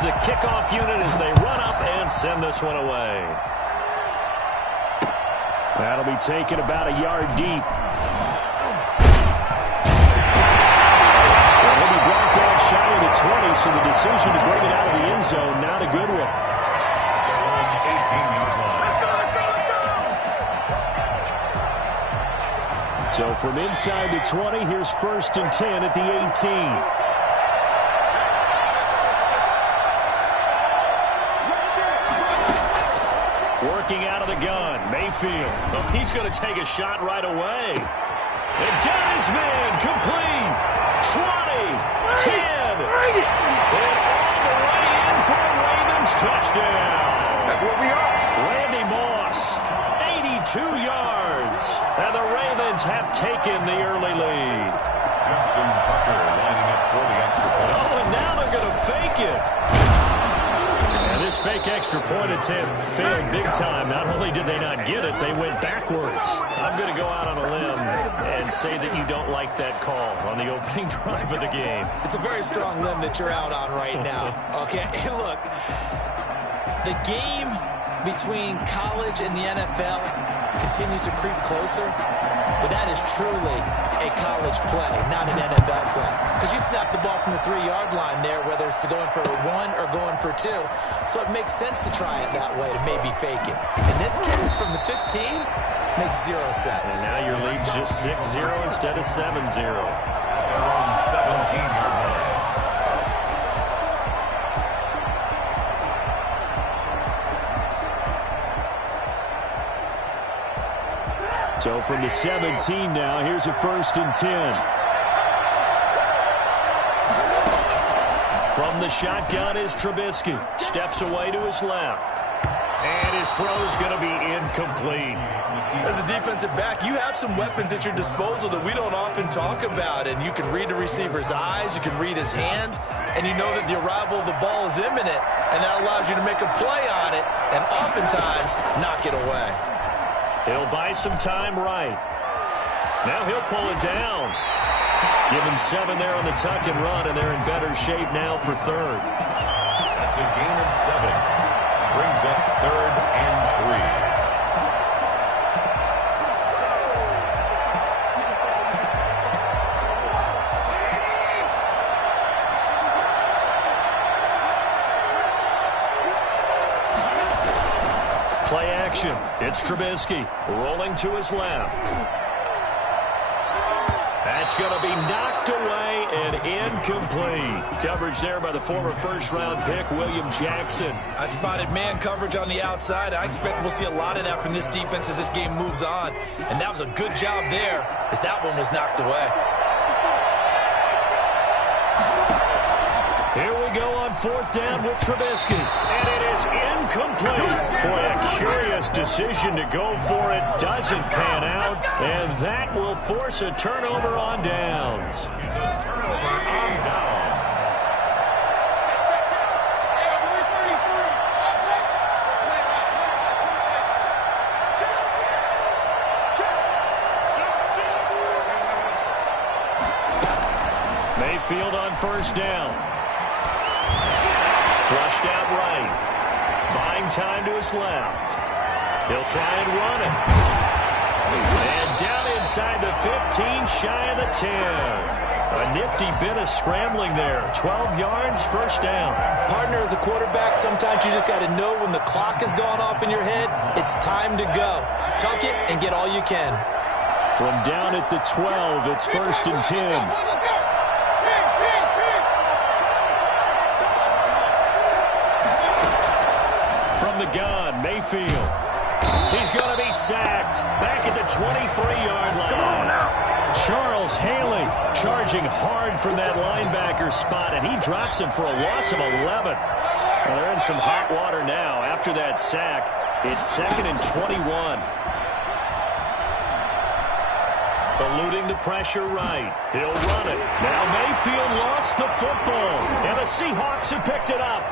the kickoff unit as they run up and send this one away. That'll be taken about a yard deep. Well, he'll be brought down shy of the 20, so the decision to bring it out of the end zone, not a good one. So from inside the 20, here's 1st and 10 at the 18. Working out of the gun, Mayfield. Oh, he's going to take a shot right away. And got his man complete. 20, 10. And all the way in for a Ravens touchdown. That's what we are. Randy Moss, 82 yards. And the Ravens have taken the early lead. Justin Tucker lining up for the extra point. Oh, and now they're going to fake it. And this fake extra point attempt failed big time. Not only did they not get it, they went backwards. I'm going to go out on a limb and say that you don't like that call on the opening drive of the game. It's a very strong limb that you're out on right now. Okay, look, the game between college and the NFL continues to creep closer, but that is truly a college play, not an NFL play. Because you'd snap the ball from the 3-yard line there, whether it's going for 1 or going for 2. So it makes sense to try it that way, to maybe fake it. In this case, from the 15, makes 0 sense. And now your lead's just 6-0 instead of 7-0. They're on 17-yard line. So from the 17 now, here's a 1st and 10. From the shotgun is Trubisky. Steps away to his left. And his throw's going to be incomplete. As a defensive back, you have some weapons at your disposal that we don't often talk about. And you can read the receiver's eyes, you can read his hands, and you know that the arrival of the ball is imminent. And that allows you to make a play on it and oftentimes knock it away. He'll buy some time right. Now he'll pull it down. Give him 7 there on the tuck and run, and they're in better shape now for 3rd. That's a gain of 7. Brings up 3rd and 3. Play action. It's Trubisky rolling to his left. That's going to be knocked away and incomplete. Coverage there by the former 1st-round pick, William Jackson. I spotted man coverage on the outside. I expect we'll see a lot of that from this defense as this game moves on. And that was a good job there as that one was knocked away. Here we go on 4th down with Trubisky. And it is incomplete. Boy, a curious decision to go for it. Doesn't pan out. And that will force a turnover on downs. Mayfield on 1st down. Flushed out right. Buying time to his left. He'll try and run it. And down inside the 15, shy of the 10. A nifty bit of scrambling there. 12 yards, 1st down. Partner, as a quarterback, sometimes you just got to know when the clock has gone off in your head, it's time to go. Tuck it and get all you can. From down at the 12, it's 1st and 10. The gun, Mayfield. He's going to be sacked. Back at the 23-yard line. Charles Haley charging hard from that linebacker spot, and he drops him for a loss of 11. Well, they're in some hot water now. After that sack, it's 2nd and 21. Eluding the pressure right. He'll run it. Now Mayfield lost the football, and the Seahawks have picked it up.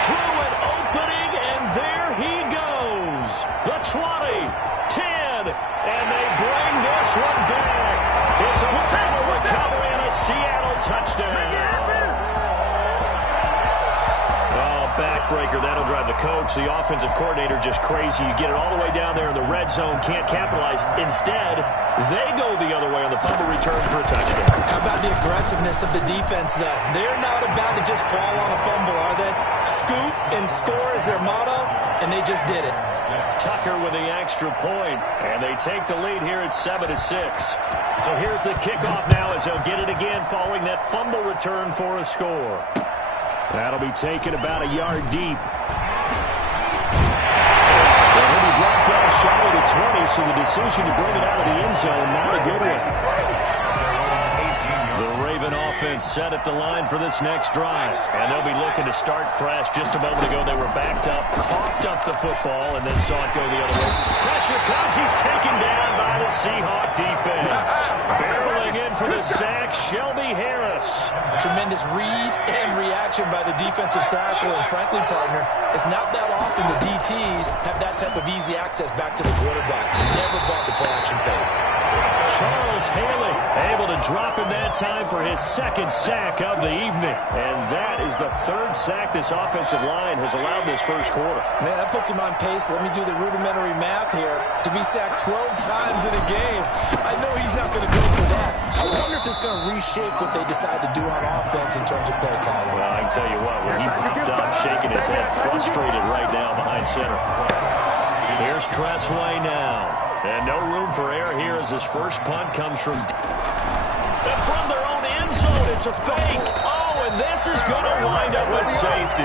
Through an opening, and there he goes. The 20, 10, and they bring this one back. It's a fumble recovery and a Seattle touchdown. coach, the offensive coordinator, just crazy. You get it all the way down there in the red zone, can't capitalize. Instead, they go the other way on the fumble return for a touchdown. How about the aggressiveness of the defense, though? They're not about to just fall on a fumble, are they? Scoop and score is their motto, and they just did it. Tucker with the extra point, and they take the lead here at 7-6. So here's the kickoff now as they'll get it again following that fumble return for a score. That'll be taken about a yard deep. He'll be brought down shy of the 20, so the decision to bring it out of the end zone, not a good one. The Raven offense set at the line for this next drive, and they'll be looking to start fresh. Just a moment ago, they were backed up, coughed up the football, and then saw it go the other way. Pressure comes. He's taken down by the Seahawk defense. Barreling in for the sack, Shelby Harris. Tremendous read and reaction by the defensive tackle, and frankly, partner, it's not that often the DTs have that type of easy access back to the quarterback. Never bought the play-action fake. Charles Haley able to drop in that time for his second sack of the evening. And that is the third sack this offensive line has allowed this first quarter. Man, that puts him on pace. Let me do the rudimentary math here. To be sacked 12 times in a game, I know he's not going to go for that. I wonder if it's going to reshape what they decide to do on offense in terms of play calling. Well, I can tell you what, when he popped up, shaking his head, frustrated right now behind center. Here's Tressway now. And no room for error here as his first punt comes from... And from their own end zone, it's a fake. Oh, and this is going to wind up with safety.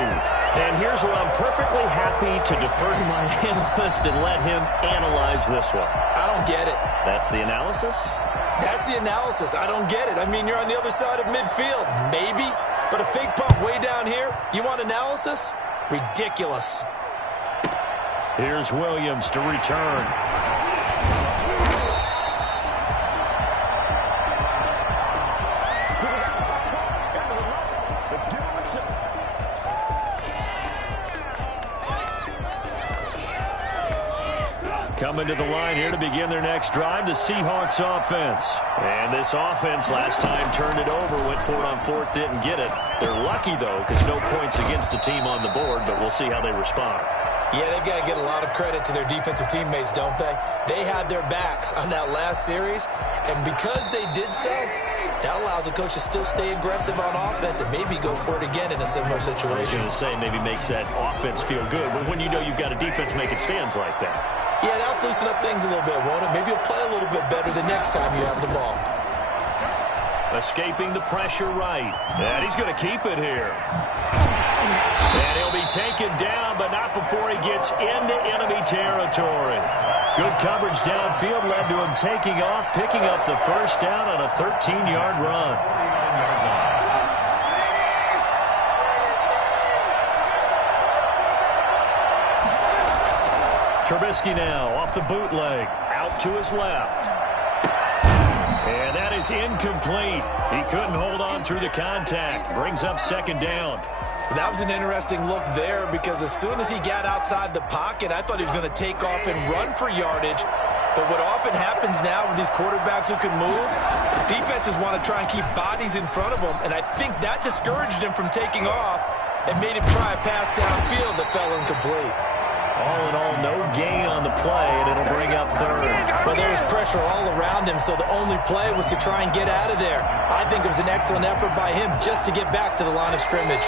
And here's where I'm perfectly happy to defer to my analyst and let him analyze this one. I don't get it. That's the analysis? That's the analysis. I don't get it. I mean, you're on the other side of midfield. Maybe. But a fake punt way down here, you want analysis? Ridiculous. Here's Williams to return. Coming to the line here to begin their next drive, the Seahawks offense. And this offense last time turned it over, went for it on fourth, didn't get it. They're lucky, though, because no points against the team on the board, but we'll see how they respond. Yeah, they've got to get a lot of credit to their defensive teammates, don't they? They had their backs on that last series, and because they did so, that allows the coach to still stay aggressive on offense and maybe go for it again in a similar situation. I was going to say maybe makes that offense feel good, but when you know you've got a defense making stands like that. Yeah, that'll loosen up things a little bit, won't it? Maybe you'll play a little bit better the next time you have the ball. Escaping the pressure right. And he's going to keep it here. And he'll be taken down, but not before he gets into enemy territory. Good coverage downfield led to him taking off, picking up the first down on a 13-yard run. Trubisky now off the bootleg, out to his left. And that is incomplete. He couldn't hold on through the contact. Brings up second down. That was an interesting look there because as soon as he got outside the pocket, I thought he was going to take off and run for yardage. But what often happens now with these quarterbacks who can move, defenses want to try and keep bodies in front of them, and I think that discouraged him from taking off and made him try a pass downfield that fell incomplete. All in all, no gain on the play, and it'll bring up third. But there was pressure all around him, so the only play was to try and get out of there. I think it was an excellent effort by him just to get back to the line of scrimmage.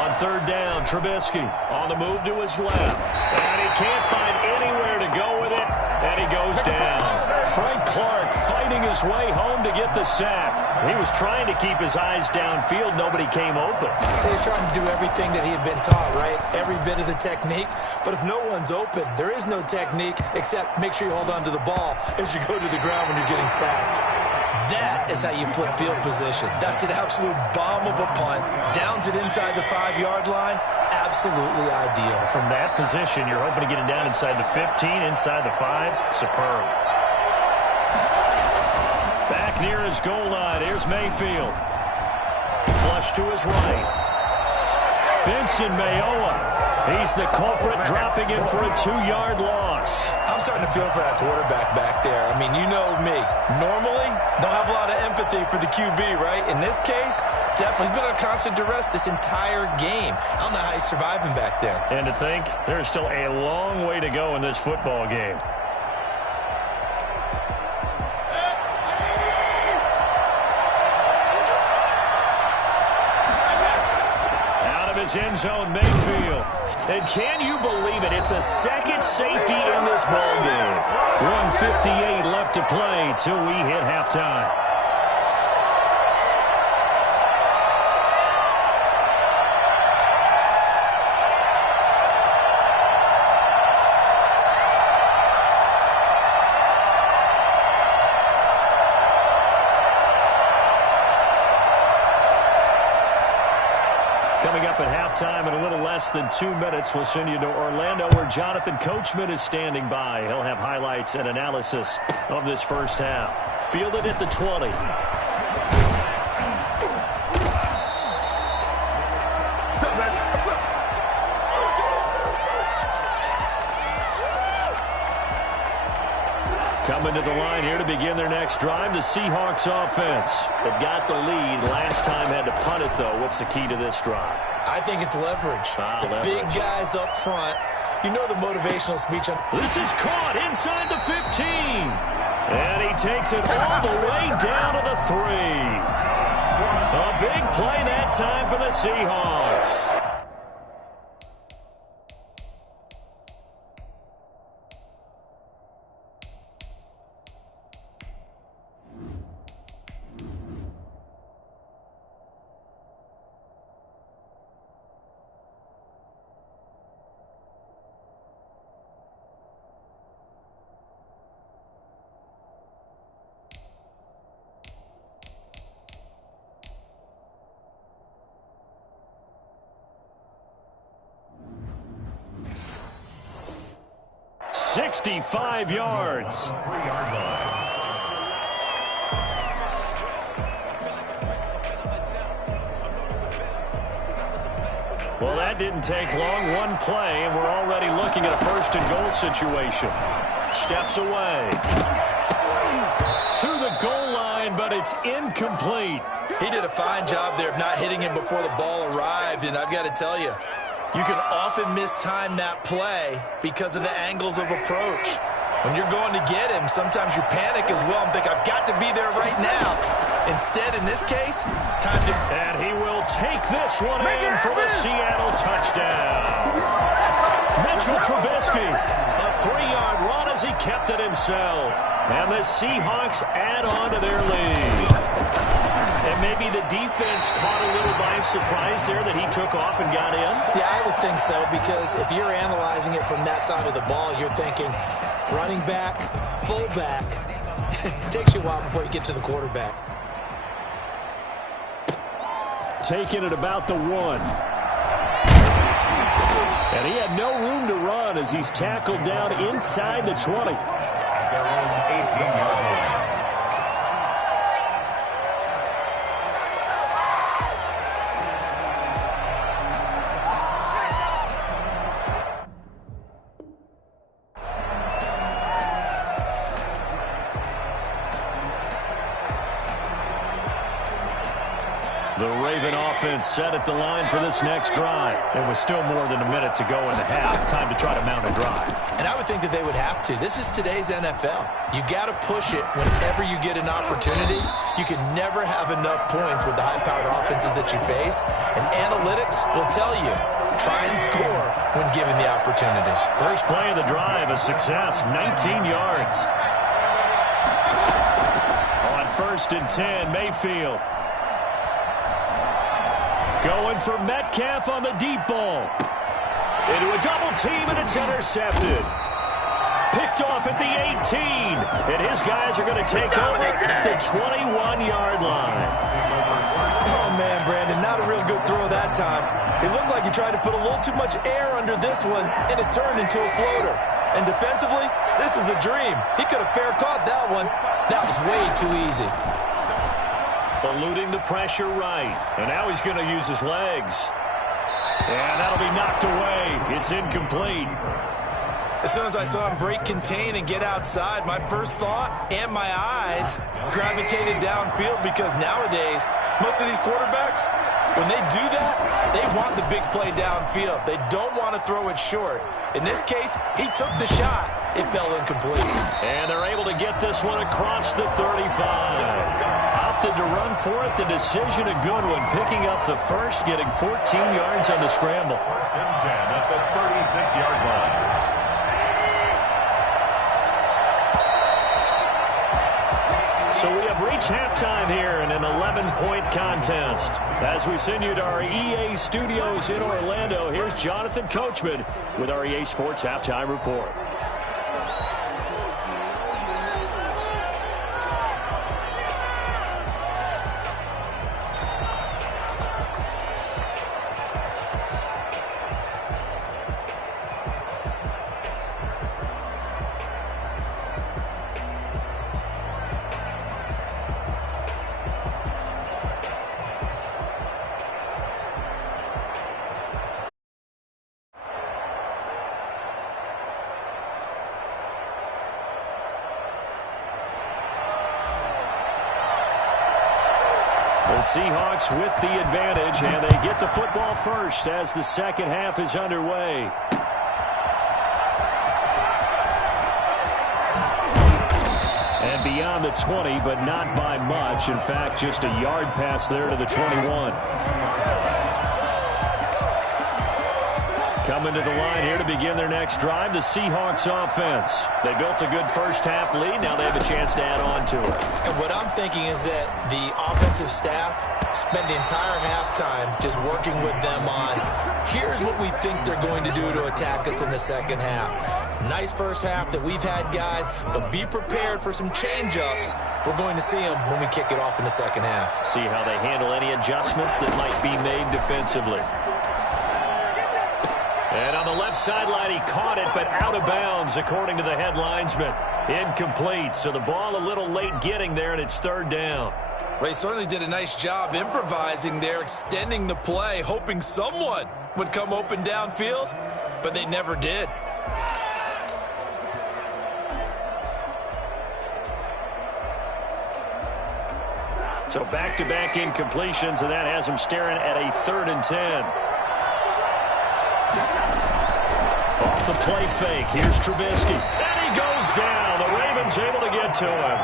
On third down, Trubisky on the move to his left. And he can't find anywhere to go with it, and he goes down. Frank Clark fighting his way home to get the sack. He was trying to keep his eyes downfield. Nobody came open. He was trying to do everything that he had been taught, right? Every bit of the technique. But if no one's open, there is no technique except make sure you hold on to the ball as you go to the ground when you're getting sacked. That is how you flip field position. That's an absolute bomb of a punt. Downs it inside the 5-yard line. Absolutely ideal. From that position, you're hoping to get it down inside the 15, inside the 5. Superb. Back near his goal line. Here's Mayfield. Flush to his right. Benson Mayowa. He's the culprit, dropping in for a 2-yard loss. How I'm starting to feel for that quarterback back there. I mean, you know me. Normally, don't have a lot of empathy for the QB, right? In this case, definitely. He's been under constant duress this entire game. I don't know how he's surviving back there. And to think, there's still a long way to go in this football game. End zone, Mayfield. And can you believe it? It's a second safety in this ball game. 1:58 left to play till we hit halftime. Coming up at halftime in a little less than 2 minutes, we'll send you to Orlando where Jonathan Coachman is standing by. He'll have highlights and analysis of this first half. Fielded at the 20. Coming to the line here to begin their next drive, the Seahawks offense. They've got the lead. Last time had to punt it, though. What's the key to this drive? I think it's leverage. The big guys up front. You know the motivational speech. This is caught inside the 15. And he takes it all the way down to the 3. A big play that time for the Seahawks. "65 yards. 3-yard line. Well, that didn't take long. One play, and we're already looking at a first-and-goal situation. Steps away. To the goal line, but it's incomplete. He did a fine job there of not hitting him before the ball arrived, and I've got to tell you, you can often mistime that play because of the angles of approach. When you're going to get him, sometimes you panic as well and think, I've got to be there right now. Instead, in this case, time to... And he will take this one in for the Seattle touchdown. Mitchell Trubisky, a 3-yard run as he kept it himself. And the Seahawks add on to their lead. And maybe the defense caught a little by surprise there that he took off and got in? Yeah, I would think so, because if you're analyzing it from that side of the ball, you're thinking running back, fullback. It takes you a while before you get to the quarterback. Taking it about the 1. And he had no room to run as he's tackled down inside the 20. At their own 18-yard line. The Raven offense set at the line for this next drive. It was still more than a minute to go in the half. Time to try to mount a drive. And I would think that they would have to. This is today's NFL. You got to push it whenever you get an opportunity. You can never have enough points with the high-powered offenses that you face. And analytics will tell you, try and score when given the opportunity. First play of the drive, a success, 19 yards. On 1st and 10, Mayfield. Going for Metcalf on the deep ball. Into a double team, and it's intercepted. Picked off at the 18. And his guys are going to take over at the 21-yard line. Oh, man, Brandon, not a real good throw that time. It looked like he tried to put a little too much air under this one, and it turned into a floater. And defensively, this is a dream. He could have fair caught that one. That was way too easy. Eluding the pressure right. And now he's going to use his legs. And that'll be knocked away. It's incomplete. As soon as I saw him break contain and get outside, my first thought and my eyes gravitated downfield, because nowadays, most of these quarterbacks, when they do that, they want the big play downfield. They don't want to throw it short. In this case, he took the shot. It fell incomplete. And they're able to get this one across the 35. Opted to run for it. The decision, a good one. Picking up the first, getting 14 yards on the scramble. First and 10 at the 36-yard line. So we have reached halftime here in an 11-point contest. As we send you to our EA studios in Orlando, here's Jonathan Coachman with our EA Sports Halftime Report. The Seahawks with the advantage, and they get the football first as the second half is underway. And beyond the 20, but not by much. In fact, just a yard pass there to the 21. Coming to the line here to begin their next drive, the Seahawks offense. They built a good first-half lead. Now they have a chance to add on to it. And what I'm thinking is that the offensive staff spent the entire halftime just working with them on, here's what we think they're going to do to attack us in the second half. Nice first half that we've had, guys, but be prepared for some change-ups. We're going to see them when we kick it off in the second half. See how they handle any adjustments that might be made defensively. And on the left sideline, he caught it, but out of bounds, according to the head linesman. Incomplete, so the ball a little late getting there, and it's third down. Well, he certainly did a nice job improvising there, extending the play, hoping someone would come open downfield, but they never did. So back-to-back incompletions, and that has him staring at a 3rd and 10. Off the play fake, here's Trubisky. And he goes down. The Ravens able to get to him.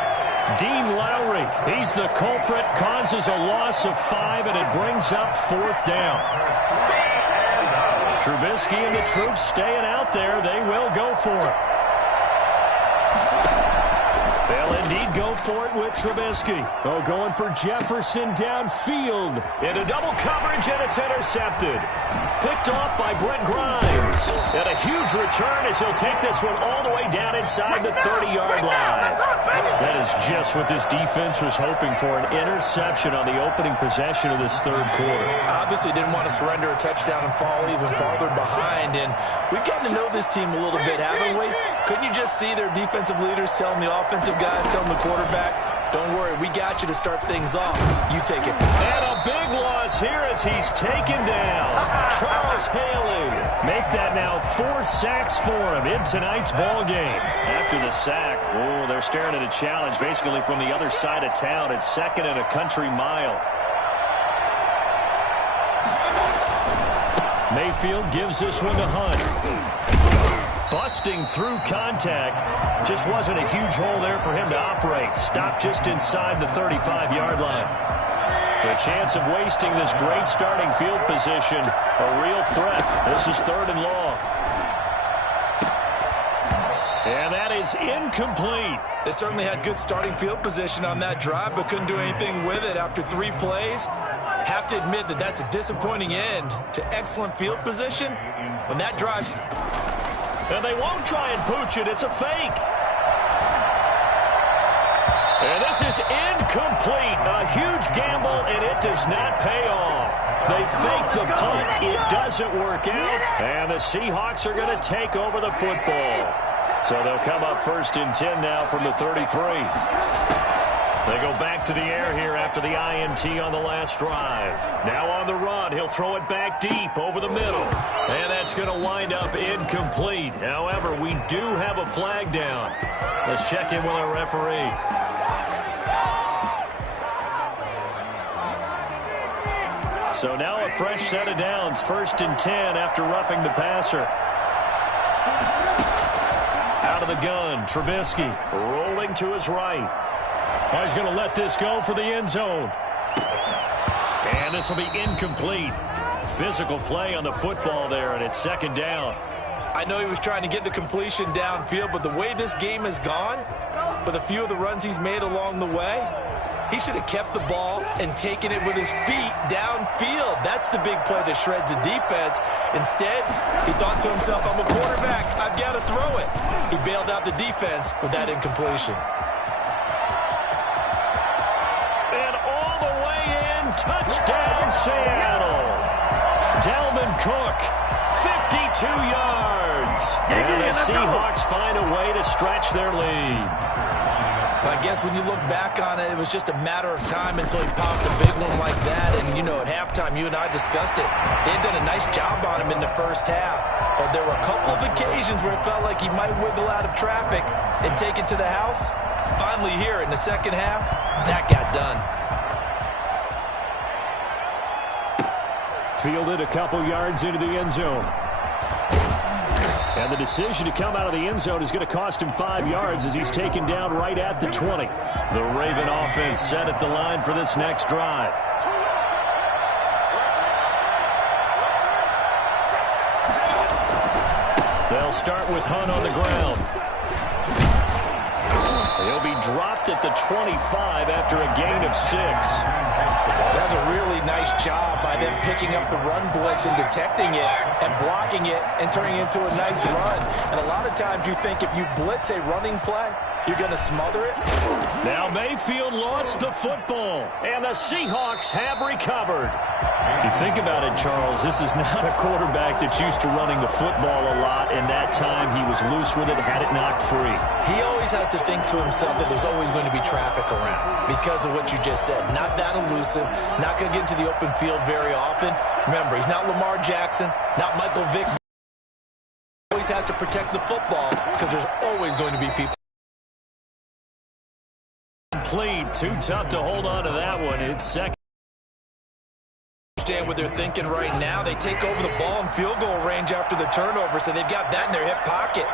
Dean Lowry, he's the culprit, causes a loss of 5, and it brings up 4th down. Trubisky and the troops staying out there. They will go for it. They'll indeed go for it with Trubisky. Oh, going for Jefferson downfield. Into double coverage, and it's intercepted. Picked off by Brent Grimes. And a huge return as he'll take this one all the way down inside the 30-yard line. That is just what this defense was hoping for, an interception on the opening possession of this third quarter. Obviously didn't want to surrender a touchdown and fall even farther behind. And we've gotten to know this team a little bit, haven't we? Couldn't you just see their defensive leaders telling the offensive guys, telling the quarterback, don't worry, we got you to start things off. You take it. And a big loss here as he's taken down. Charles Haley. Make that now 4 sacks for him in tonight's ball game. After the sack, oh, they're staring at a challenge basically from the other side of town. It's 2nd and a country mile. Mayfield gives this one to Hunt. Busting through contact. Just wasn't a huge hole there for him to operate. Stopped just inside the 35-yard line. The chance of wasting this great starting field position, a real threat. This is 3rd and long. And that is incomplete. They certainly had good starting field position on that drive, but couldn't do anything with it after 3 plays. Have to admit that that's a disappointing end to excellent field position when that drive's... And they won't try and pooch it. It's a fake. And this is incomplete. A huge gamble, and it does not pay off. They fake the punt. It doesn't work out. And the Seahawks are going to take over the football. So they'll come up 1st and 10 now from the 33. They go back to the air here after the INT on the last drive. Now on the run, he'll throw it back deep over the middle. And that's going to wind up incomplete. However, we do have a flag down. Let's check in with our referee. So now a fresh set of downs, 1st and 10 after roughing the passer. Out of the gun, Trubisky rolling to his right. Oh, he's going to let this go for the end zone. And this will be incomplete. Physical play on the football there, and it's 2nd down. I know he was trying to get the completion downfield, but the way this game has gone, with a few of the runs he's made along the way, he should have kept the ball and taken it with his feet downfield. That's the big play that shreds the defense. Instead, he thought to himself, I'm a quarterback. I've got to throw it. He bailed out the defense with that incompletion. And all the way in, touchdown Seattle. Dalvin Cook, 52 yards. And the Seahawks find a way to stretch their lead. I guess when you look back on it, it was just a matter of time until he popped a big one like that. And, you know, at halftime, you and I discussed it. They had done a nice job on him in the first half. But there were a couple of occasions where it felt like he might wiggle out of traffic and take it to the house. Finally here in the second half, that got done. Fielded a couple yards into the end zone. And the decision to come out of the end zone is going to cost him 5 yards as he's taken down right at the 20. The Raven offense set at the line for this next drive. They'll start with Hunt on the ground. He'll be dropped at the 25 after a gain of 6. That's a really nice job by them picking up the run blitz and detecting it and blocking it and turning it into a nice run. And a lot of times you think if you blitz a running play, you're going to smother it. Now Mayfield lost the football, and the Seahawks have recovered. You think about it, Charles, this is not a quarterback that's used to running the football a lot, and that time he was loose with it, had it knocked free. He always has to think to himself that there's always going to be traffic around because of what you just said. Not that elusive, not going to get into the open field very often. Remember, he's not Lamar Jackson, not Michael Vick. He always has to protect the football because there's always going to be people. Too tough to hold on to that one. It's second. Understand what they're thinking right now. They take over the ball in field goal range after the turnover, so they've got that in their hip pocket.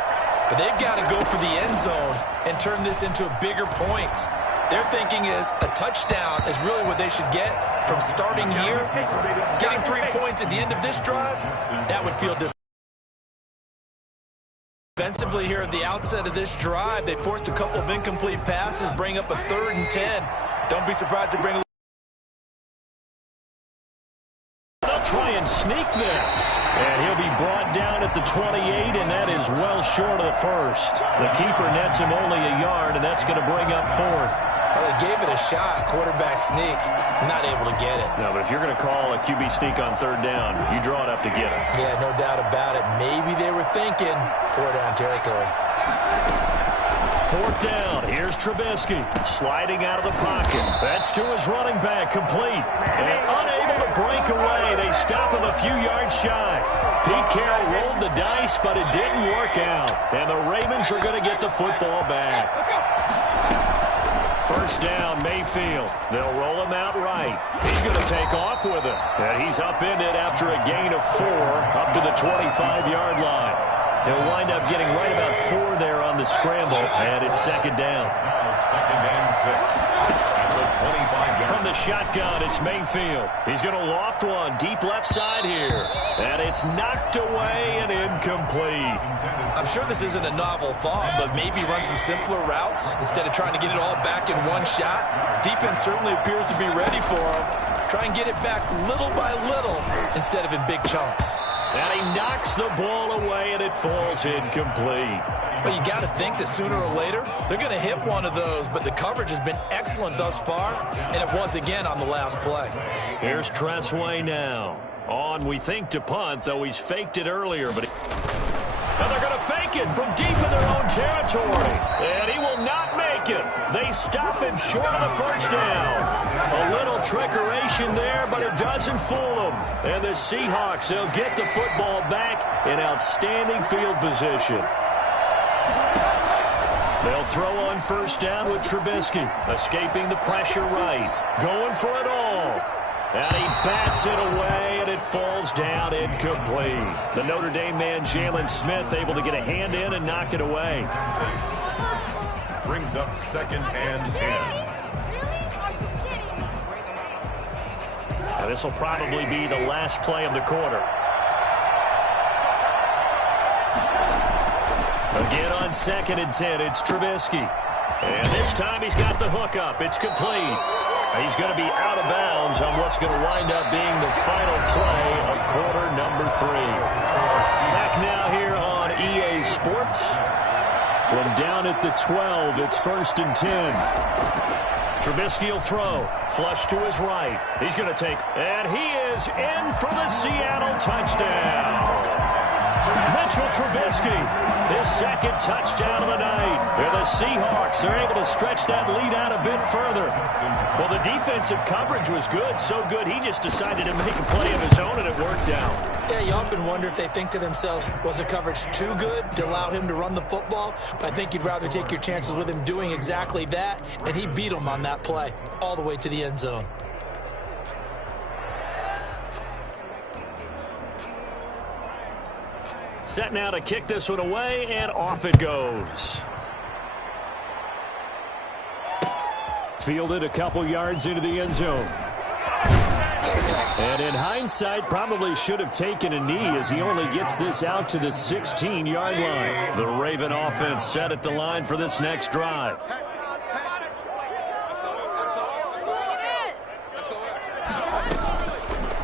But they've got to go for the end zone and turn this into bigger points. Their thinking is a touchdown is really what they should get from starting here. Getting 3 points at the end of this drive, that would feel disappointing. Defensively here at the outset of this drive, they forced a couple of incomplete passes, bring up a 3rd and 10. Don't be surprised to bring a They'll try and sneak this. And he'll be brought down at the 28, and that is well short of the first. The keeper nets him only a yard, and that's going to bring up 4th. Well, they gave it a shot, quarterback sneak. Not able to get it. No, but if you're going to call a QB sneak on 3rd down, you draw it up to get it. Yeah, no doubt about it. Maybe they were thinking 4-down territory. 4th down. Here's Trubisky sliding out of the pocket. That's to his running back, complete. And unable to break away. They stop him a few yards shy. Pete Carroll rolled the dice, but it didn't work out. And the Ravens are going to get the football back. 1st down, Mayfield. They'll roll him out right. He's going to take off with it. And he's upended after a gain of 4 up to the 25-yard line. He'll wind up getting right about 4 there on the scramble, and it's 2nd down. 2nd and 6. At the 25-yard. From the shotgun, it's Mayfield. He's going to loft one deep left side here. And it's knocked away and incomplete. I'm sure this isn't a novel thought, but maybe run some simpler routes instead of trying to get it all back in one shot. Defense certainly appears to be ready for him. Try and get it back little by little instead of in big chunks. And he knocks the ball away, and it falls incomplete. But you got to think that sooner or later, they're going to hit one of those, but the coverage has been excellent thus far, and it was again on the last play. Here's Tressway now. On, we think, to punt, though he's faked it earlier. But and they're going to fake it from deep in their own territory. And he will not make it. They stop him short of the first down. A little trickeration there, but it doesn't fool them. And the Seahawks, they'll get the football back in outstanding field position. They'll throw on first down with Trubisky, escaping the pressure right, going for it all. And he bats it away, and it falls down incomplete. The Notre Dame man, Jalen Smith, able to get a hand in and knock it away. Brings up 2nd and 10. Now this will probably be the last play of the quarter. Again on 2nd and 10, it's Trubisky. And this time he's got the hook up. It's complete. He's going to be out of bounds on what's going to wind up being the final play of quarter number 3. Back now here on EA Sports. From down at the 12, it's 1st and 10. Trubisky will throw. Flush to his right. He's going to take, and he is in for the Seattle touchdown. Mitchell Trubisky, his 2nd touchdown of the night. And the Seahawks are able to stretch that lead out a bit further. Well, the defensive coverage was good, so good he just decided to make a play of his own, and it worked out. Yeah, you often wonder if they think to themselves, was the coverage too good to allow him to run the football? But I think you'd rather take your chances with him doing exactly that, and he beat him on that play all the way to the end zone. Set now to kick this one away, and off it goes. Fielded a couple yards into the end zone. And in hindsight, probably should have taken a knee as he only gets this out to the 16-yard line. The Raven offense set at the line for this next drive.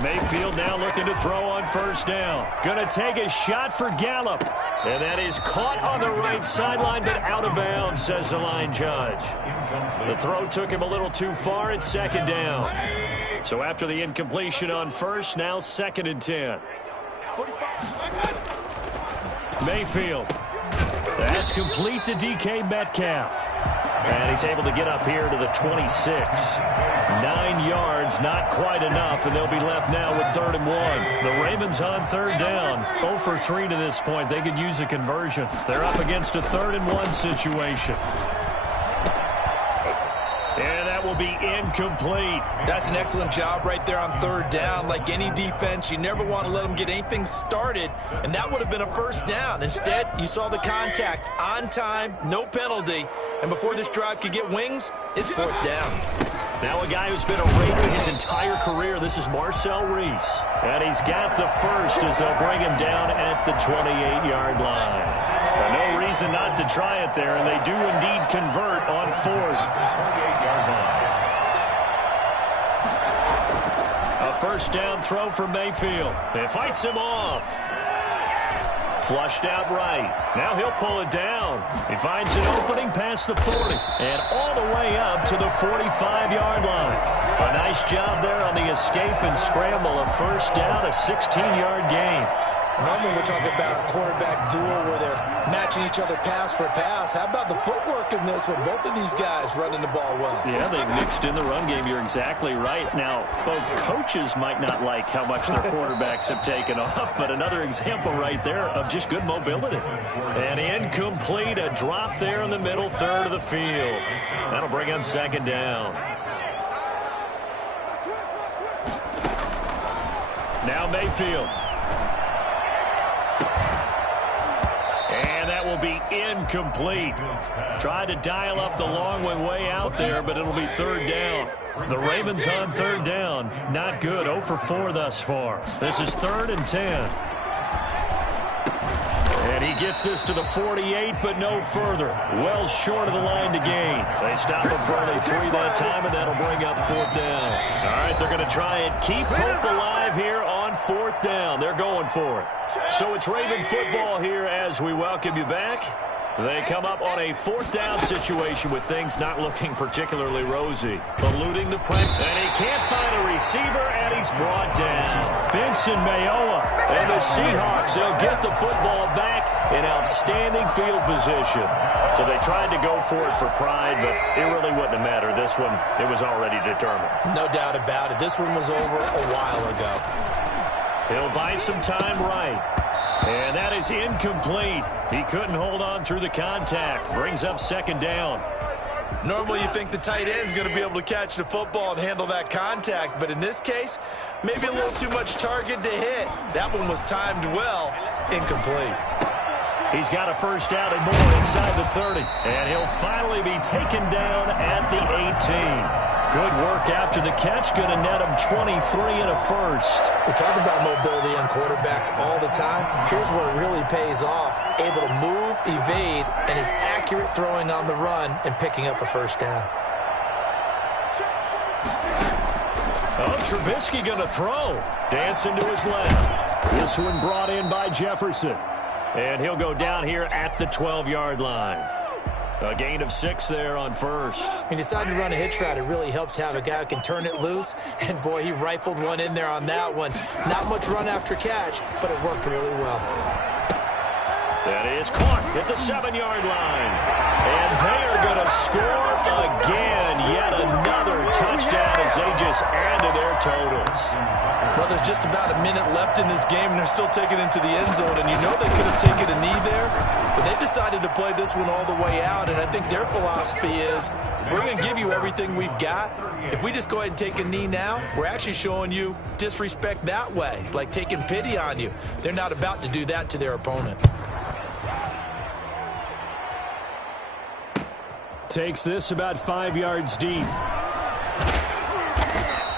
Mayfield now looking to throw on first down. Going to take a shot for Gallup. And that is caught on the right sideline, but out of bounds, says the line judge. The throw took him a little too far. It's 2nd down. So after the incompletion on first, now 2nd and 10. Mayfield. That's complete to DK Metcalf. And he's able to get up here to the 26. 9 yards, not quite enough, and they'll be left now with 3rd and 1. The Ravens on 3rd down. 0 for 3 to this point. They could use a conversion. They're up against a 3rd and 1 situation. And that will be incomplete. That's an excellent job right there on 3rd down. Like any defense, you never want to let them get anything started, and that would have been a first down. Instead, you saw the contact on time, no penalty, and before this drive could get wings, it's 4th down. Now a guy who's been a Raider his entire career. This is Marcel Reese. And he's got the first as they'll bring him down at the 28-yard line. No reason not to try it there, and they do indeed convert on 4th. A first down throw for Mayfield. It fights him off. Flushed out right. Now he'll pull it down. He finds an opening past the 40 and all the way up to the 45-yard line. A nice job there on the escape and scramble. A first down, a 16-yard gain. Normally we're talking about a quarterback duel where they're matching each other pass for pass. How about the footwork in this one? Both of these guys running the ball well. Yeah, they've mixed in the run game. You're exactly right. Now, both coaches might not like how much their quarterbacks have taken off, but another example right there of just good mobility. And incomplete, a drop there in the middle third of the field. That'll bring him 2nd down. Now Mayfield. And that will be incomplete. Tried to dial up the long one way out there, but it'll be 3rd down. The Ravens on 3rd down. Not good. 0 for 4 thus far. This is 3rd and 10. And he gets this to the 48, but no further. Well short of the line to gain. They stop him for only 3 that time, and that'll bring up 4th down. All right, they're going to try and keep hope alive here on 4th down. They're going for it. So it's Raven football here as we welcome you back. They come up on a 4th down situation with things not looking particularly rosy. Eluding the pressure, and he can't find a receiver, and he's brought down. Benson Mayowa and the Seahawks, they'll get the football back in outstanding field position. So they tried to go for it for pride, but it really wouldn't have mattered. This one, it was already determined. No doubt about it. This one was over a while ago. He'll buy some time right. And that is incomplete. He couldn't hold on through the contact. Brings up second down. Normally you think the tight end's going to be able to catch the football and handle that contact, but in this case, maybe a little too much target to hit. That one was timed well, incomplete. He's got a first down and more inside the 30. And he'll finally be taken down at the 18. Good work after the catch. Going to net him 23 and a first. We talk about mobility on quarterbacks all the time. Here's where it really pays off. Able to move, evade, and is accurate throwing on the run and picking up a first down. Oh, Trubisky going to throw. Dancing to his left. This one brought in by Jefferson. And he'll go down here at the 12-yard line. A gain of 6 there on first. He decided to run a hitch route. It really helped to have a guy who can turn it loose. And, boy, he rifled one in there on that one. Not much run after catch, but it worked really well. That is caught at the 7-yard line. And they are going to score again. Yet another touchdown as they just add to their totals. Well, there's just about a minute left in this game, and they're still taking it into the end zone. And you know they could have taken a knee there, but they decided to play this one all the way out. And I think their philosophy is, we're going to give you everything we've got. If we just go ahead and take a knee now, we're actually showing you disrespect that way, like taking pity on you. They're not about to do that to their opponent. Takes this about 5 yards deep.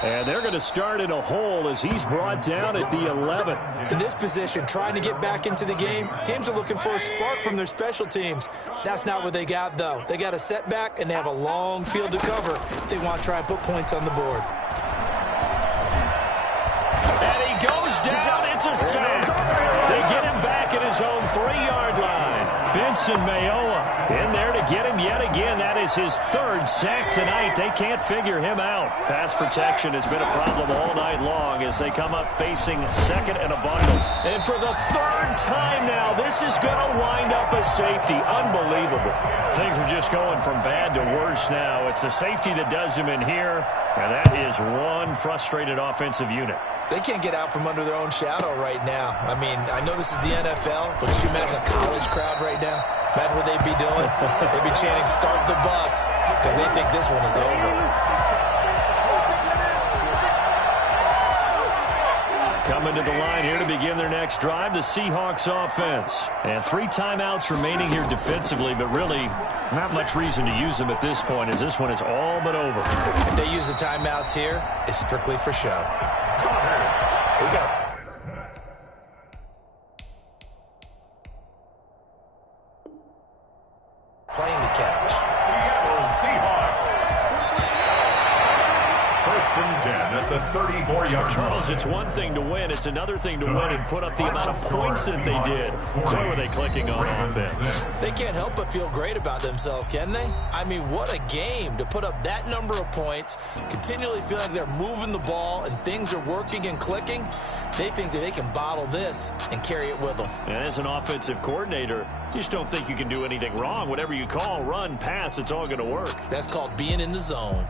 And they're going to start in a hole as he's brought down at the 11. In this position, trying to get back into the game, teams are looking for a spark from their special teams. That's not what they got, though. They got a setback, and they have a long field to cover if they want to try and put points on the board. And he goes down. It's a sack. They get him back at his own 3-yard line. Vincent Mayoa in there to get him yet again. That is his 3rd sack tonight. They can't figure him out. Pass protection has been a problem all night long as they come up facing second and a bundle. And for the 3rd time now, this is going to wind up a safety. Unbelievable. Things are just going from bad to worse now. It's a safety that does him in here, and that is one frustrated offensive unit. They can't get out from under their own shadow right now. I mean, I know this is the NFL, but could you imagine a college crowd right now? Imagine what they'd be doing. They'd be chanting, "Start the bus," because they think this one is over. Coming to the line here to begin their next drive, the Seahawks offense. And 3 timeouts remaining here defensively, but really not much reason to use them at this point as this one is all but over. If they use the timeouts here, it's strictly for show. Here we go. Playing the catch. Seahawks. First and 10 at the 34-yard Charles, line. it's one thing to win. It's another thing to win and put up the amount of points that they did. Boy, were they clicking on offense. They can't help but feel great about themselves, can they? I mean, what a game to put up that number of points, continually feel like they're moving the ball and things are working and clicking. They think that they can bottle this and carry it with them. And as an offensive coordinator, you just don't think you can do anything wrong. Whatever you call, run, pass, it's all going to work. That's called being in the zone.